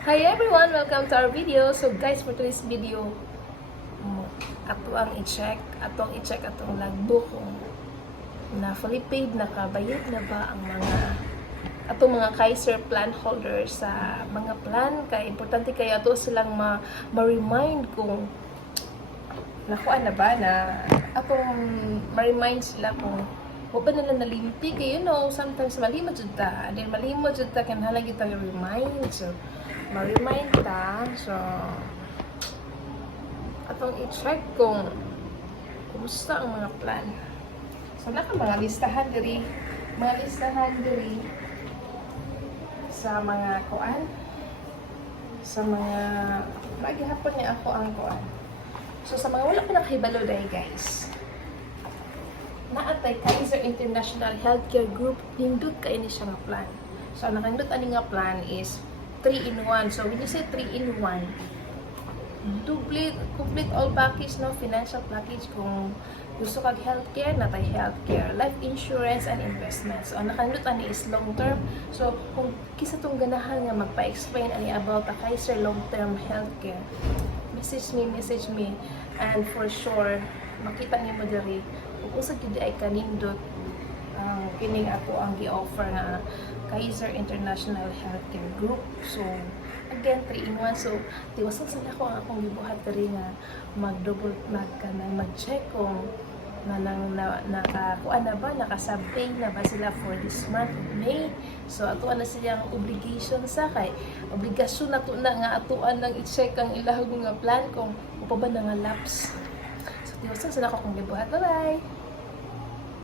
Hi everyone! Welcome to our video. So guys, for today's video, ato ang i-check atong logbook kung na fully paid, nakabayad na ba ang atong mga Kaiser plan holders sa mga plan. Kaya importante kaya ato silang ma-remind kung nakuha na ba na atong ma-remind sila kung o ba nila nalimpi kayo, sometimes malimot jud ta, then malimot jud ta kinahanglan gyud ta remind. So ma-remind ta, so atong i-check kung kumusta ang mga plan. So naka mga listahan diri sa mga kuan, sa mga magihapon ni ako ang kuan. So sa mga wala pa nakahibalo dai guys, naatay Kaiser International Healthcare Group, nindot kay ni siya nga plan. So ang nakandot ani nga plan is 3-in-1. So when you say 3-in-1, complete all package, no, financial package. Kung gusto kag healthcare, natay healthcare, life insurance and investment. So ang nakandot ani is long term. So kung kisa tong ganahan nga magpa-explain ani about a Kaiser long term healthcare, message me, and for sure makita nimo diri kung usa gyud ay kanindot ang kining ako ang gi-offer na Kaiser International Healthcare Group. So again, 3-in-1. So tiwasan sa nako ang akong gibuhat diri nga mag-double mag-check kung nakakuan na ba, nakasabay na ba sila for this month of May. So atuan na silang obligation sa kay obligasyon nato na nga atuan nang i-check ang ilahog nga plan kung upa ba na nga lapse. So tiwasan sa nako akong gibuhat. Bye bye.